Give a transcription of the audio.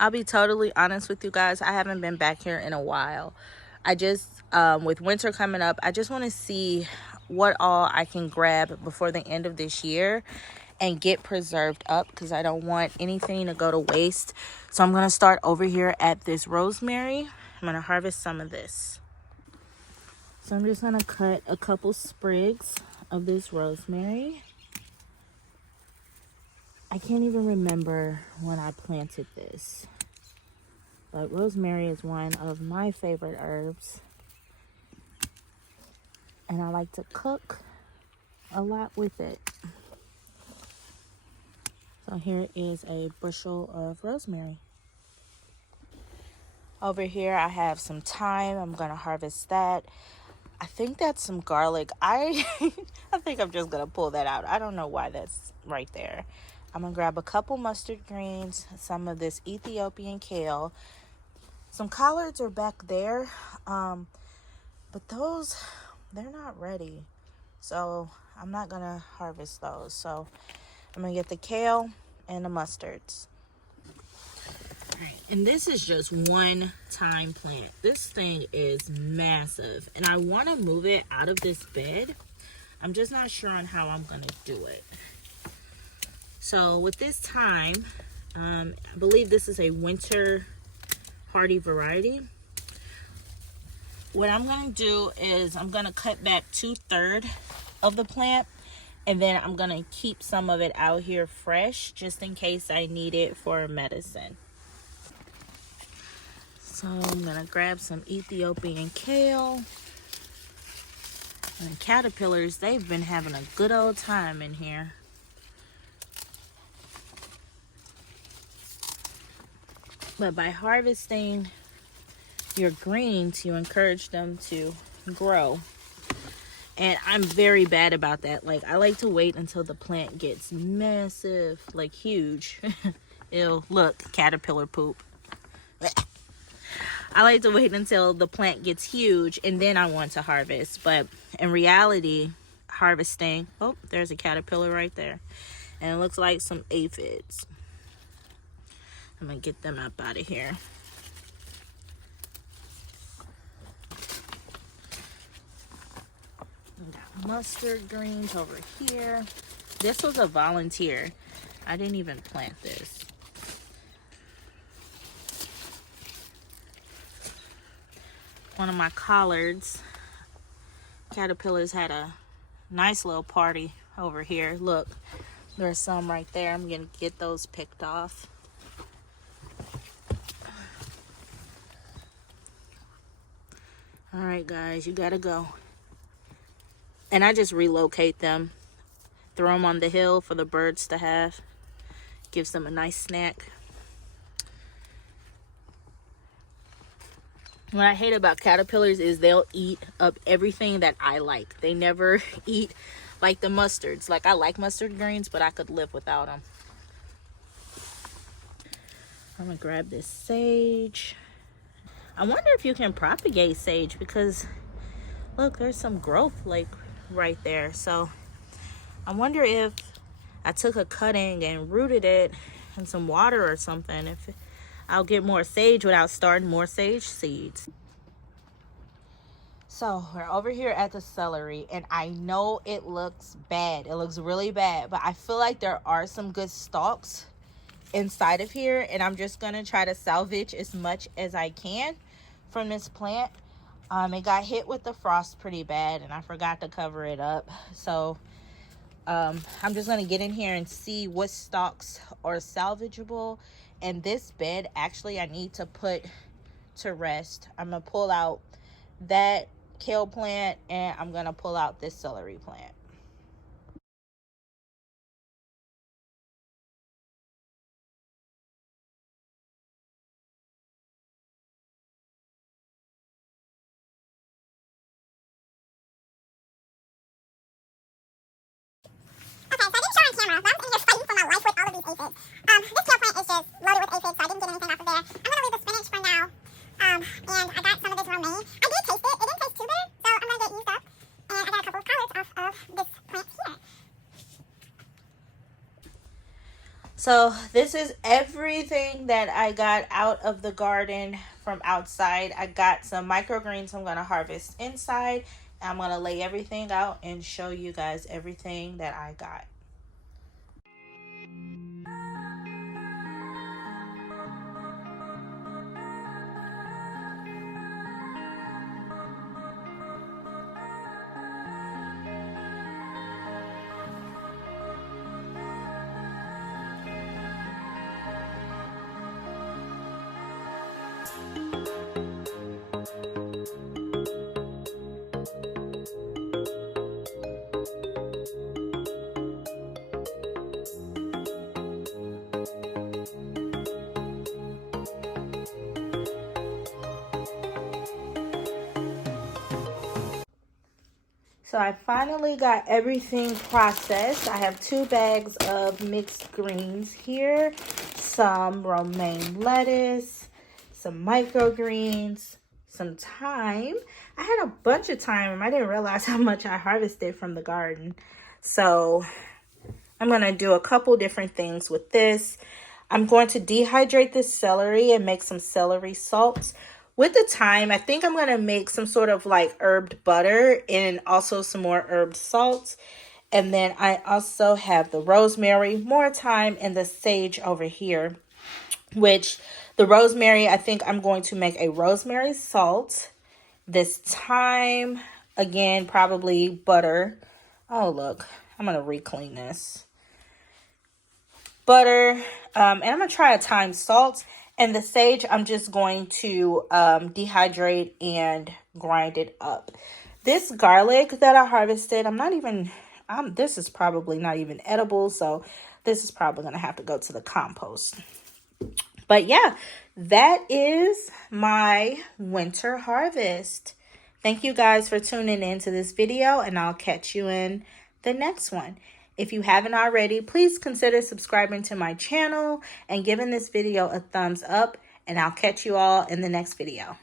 I'll be totally honest with you guys. I haven't been back here in a while. I just, with winter coming up, I just want to see what all I can grab before the end of this year and get preserved up, because I don't want anything to go to waste. So I'm going to start over here at this rosemary. I'm going to harvest some of this. So I'm just going to cut a couple sprigs of this rosemary. I can't even remember when I planted this, but rosemary is one of my favorite herbs, and I like to cook a lot with it. So here is a bushel of rosemary. Over here I have some thyme. I'm gonna harvest that. I think that's some garlic. I think I'm just gonna pull that out. I don't know why that's right there. I'm gonna grab a couple mustard greens, some of this Ethiopian kale. Some collards are back there, but those, they're not ready. So I'm not gonna harvest those. So I'm gonna get the kale and the mustards. All right, and this is just one thyme plant. This thing is massive, and I want to move it out of this bed. I'm just not sure on how I'm gonna do it. So with this thyme, I believe this is a winter hardy variety. What I'm gonna do is I'm gonna cut back 2/3 of the plant, and then I'm gonna keep some of it out here fresh just in case I need it for medicine. So I'm gonna grab some Ethiopian kale. And the caterpillars, they've been having a good old time in here. But by harvesting your greens, you encourage them to grow. And I'm very bad about that. Like, I like to wait until the plant gets massive, like huge. Ew, look, caterpillar poop. I like to wait until the plant gets huge and then I want to harvest. But in reality, harvesting, oh, there's a caterpillar right there. And it looks like some aphids. I'm gonna get them up out of here. We got mustard greens over here. This was a volunteer. I didn't even plant this. One of my collards, caterpillars had a nice little party over here. Look, there's some right there. I'm gonna get those picked off. All right, guys, you gotta go. And I just relocate them, throw them on the hill for the birds to have. Gives them a nice snack. What I hate about caterpillars is they'll eat up everything that I like. They never eat like the mustards. Like, I like mustard greens, but I could live without them. I'm gonna grab this sage. I wonder if you can propagate sage, because look, there's some growth like right there. So I wonder if I took a cutting and rooted it in some water or something, if I'll get more sage without starting more sage seeds. So we're over here at the celery, and I know it looks bad. It looks really bad, but I feel like there are some good stalks inside of here, and I'm just gonna try to salvage as much as I can from this plant. It got hit with the frost pretty bad, and I forgot to cover it up. So I'm just gonna get in here and see what stalks are salvageable. And this bed, actually, I need to put to rest. I'm gonna pull out that kale plant, and I'm gonna pull out this celery plant. Okay, so I didn't show on camera, but I'm in here fighting for my life with all of these aphids. This kale plant is just loaded with aphids, so I didn't get anything off of there. I'm gonna leave the spinach for now. And I got some of this romaine. I did taste it. It didn't taste too good, so I'm gonna get used up. And I got a couple of collards off of this plant here. So So this is everything that I got out of the garden from outside. I got some microgreens I'm going to harvest inside. I'm going to lay everything out and show you guys everything that I got. So I finally got everything processed. I have 2 bags of mixed greens here, some romaine lettuce, some microgreens, some thyme. I had a bunch of thyme. I didn't realize how much I harvested from the garden. So I'm going to do a couple different things with this. I'm going to dehydrate this celery and make some celery salts. With the thyme, I think I'm going to make some sort of like herbed butter and also some more herbed salts. And then I also have the rosemary, more thyme, and the sage over here, which the rosemary, I think I'm going to make a rosemary salt. This thyme, again, probably butter. Oh, look, I'm going to re-clean this. Butter, and I'm going to try a thyme salt. And the sage, I'm just going to dehydrate and grind it up. This garlic that I harvested, this is probably not even edible. So this is probably going to have to go to the compost. But yeah, that is my winter harvest. Thank you guys for tuning in to this video, and I'll catch you in the next one. If you haven't already, please consider subscribing to my channel and giving this video a thumbs up, and I'll catch you all in the next video.